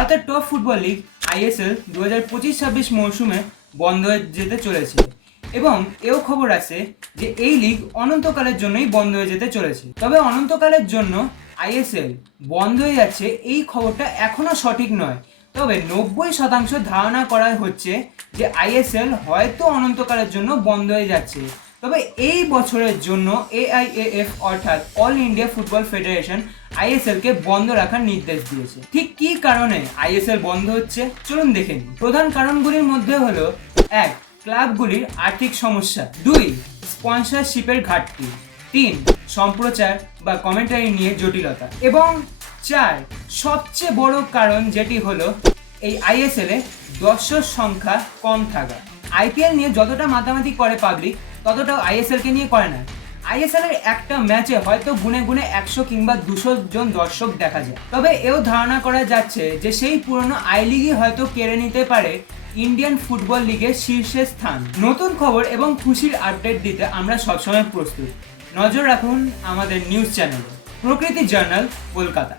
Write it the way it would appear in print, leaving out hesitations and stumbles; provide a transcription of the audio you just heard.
ভারতের top football league ISL 2025-26 মৌসুমে বন্ধ হয়ে যেতে চলেছে এবং এও খবর আছে যে এই লিগ অনন্তকালের জন্যই বন্ধ হয়ে যেতে চলেছে। তবে অনন্তকালের জন্য আইএসএল বন্ধ হয়ে যাচ্ছে এই খবরটা এখনো সঠিক নয়। তবে 90% ধারণা করা হচ্ছে যে আইএসএল হয়তো অনন্তকালের জন্য বন্ধ হয়ে যাচ্ছে। তবে এই বছরের জন্য এআইএএফ অর্থাৎ all India football federation ISL কে বন্ধ রাখার নির্দেশ দিয়েছে। ঠিক কী কারণে আইএসএল বন্ধ হচ্ছে চলুন দেখে নিই। প্রধান কারণগুলির মধ্যে হলো 1. ক্লাবগুলির আর্থিক সমস্যা, 2. স্পন্সরশিপের ঘাটতি, 3. সম্প্রচার বা কমেন্টারি নিয়ে জটিলতা এবং 4. সবচেয়ে বড় কারণ যেটি হলো এই আইএসএল এ দর্শক সংখ্যা কম থাকা। আইপিএল নিয়ে যতটা মাতামাতি করে পাবলিক ততটাও আইএসএল কে নিয়ে করে না। আইএসএল এর একটা ম্যাচে হয়তো গুনে গুনে 100 কিংবা 200 জন দর্শক দেখা যায়। তবে এও ধারণা করা যাচ্ছে যে সেই পুরনো আই লিগই হয়তো কেড়ে নিতে পারে ইন্ডিয়ান ফুটবল লিগের শীর্ষে স্থান। নতুন খবর এবং খুশির আপডেট দিতে আমরা সবসময় প্রস্তুত। নজর রাখুন আমাদের নিউজ চ্যানেলে প্রকৃতি জার্নাল, কলকাতা।